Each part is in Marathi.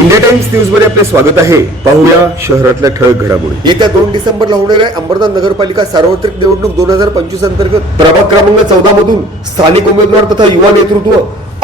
इंडिया टाइम्स न्यूज मध्ये आपले स्वागत आहे पाहूया शहरातल्या ठळक घडामोडी येत्या दोन डिसेंबरला आहे अंबरनाथ नगरपालिका सार्वत्रिक निवडणूक दोन हजार पंचवीस अंतर्गत प्रभाग क्रमांक चौदा मधून स्थानिक उमेदवार तथा युवा नेतृत्व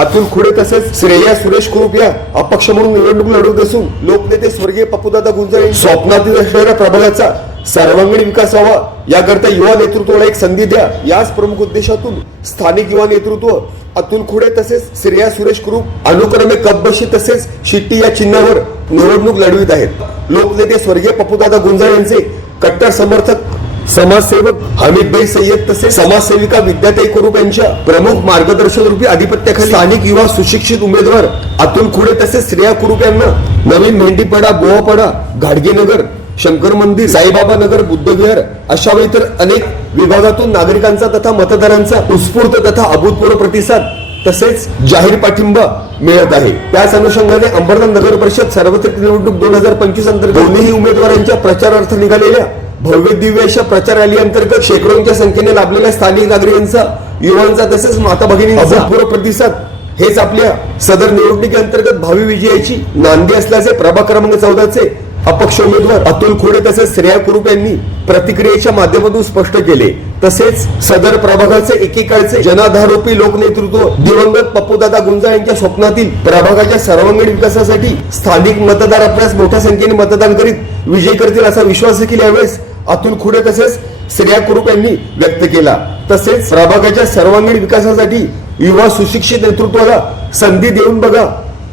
अतुल खुडे तसेच श्रेया सुरेश कुरुप या अपक्ष म्हणून निवडणूक लढवत असून लोकनेते स्वर्गीय पप्पूदादा गुंजारे स्वप्नातील असणाऱ्या प्रभागाचा सर्वांगीण विकास व्हावा याकरता युवा नेतृत्वाला एक संधी द्या याच प्रमुख उद्देशातून स्थानिक युवा नेतृत्व अतुल खुडे तसेच श्रेया सुरेश कुरुप अनुक्रमे कपबशी तसेच शिट्टी या चिन्हावर निवडणूक लढवित आहेत लोकनेते स्वर्गीय पप्पूदादा गुंजाळ यांचे कट्टर समर्थक समाजसेवक हमीद सय्यद तसेच समाजसेविका विद्याताई कुरुप यांच्या प्रमुख मार्गदर्शन रूपी आधिपत्याखाली स्थानिक युवा सुशिक्षित उमेदवार अतुल खुडे तसेच श्रेया कुरुप यांना नवीन मेंढीपाडा बोहापाडा घाडगेनगर शंकर मंदिर साईबाबा नगर बुद्धविहार अशा वेळी तर अनेक विभागातून नागरिकांचा तथा मतदारांचा उत्स्फूर्त तथा अभूतपूर्व प्रतिसाद तसेच जाहीर पाठिंबा मिळत आहे त्याच अनुषंगाने अंबरनाथ नगर परिषद सार्वत्रिक निवडणूक दोन हजार पंचवीस अंतर्गत दोन्ही उमेदवारांच्या प्रचारार्थ निघालेल्या भव्य दिव्य अशा प्रचार रॅली अंतर्गत शेकडोंच्या संख्येने लाभलेल्या स्थानिक नागरिकांचा युवांचा तसेच माता भगिनींचा प्रतिसाद हेच आपल्या सदर निवडणुकीअंतर्गत भावी विजयाची नांदी असल्याचे प्रभाग क्रमांक चौदाचे अपक्ष उमेदवार अतुल खोडे तसेच श्रेया कुरुप यांनी प्रतिक्रियेच्या माध्यमातून स्पष्ट केले तसेच सदर प्रभागाचे एकेकाळचे जनाधारोपी लोकनेतृत्व दिवंगत पप्पूदादा गुंजा यांच्या स्वप्नातील प्रभागाच्या सर्वांगीण विकासासाठी स्थानिक मतदार आपल्यास मोठ्या संख्येने मतदान करीत विजय करतील असा विश्वास देखील यावेळेस अतुल खुडे तसेच श्रेया कुरुप यांनी व्यक्त केला तसेच प्रभागाच्या सर्वांगीण विकासासाठी युवा सुशिक्षित नेतृत्वाला संधी देऊन बघा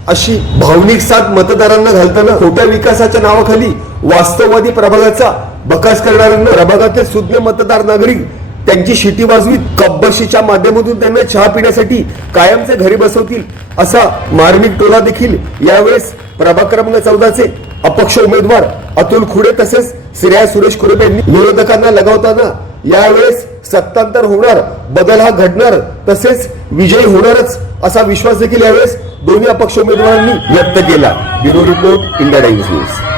अशी भावनिक साथ मतदारांना घालताना खोट्या विकासाच्या नावाखाली वास्तववादी प्रभागाचा बकास करणाऱ्यांना प्रभागातील सुज्ञ मतदार नागरिक त्यांची शिटी वाजवी कब्बशीच्या माध्यमातून त्यांना चहा पिण्यासाठी कायमचे घरी बसवतील असा मार्मिक टोला देखील यावेळेस प्रभाग क्रमांक चौदाचे अपक्ष उमेदवार अतुल खुडे तसेच श्रेया सुरेश खुरेप यांनी विरोधकांना लगावताना यावेळेस सत्तांतर होणार बदल हा घडणार तसेच विजयी होणारच असा विश्वास देखील यावेळेस दोन्ही अपक्ष उमेदवारांनी व्यक्त केला bureau report India Times news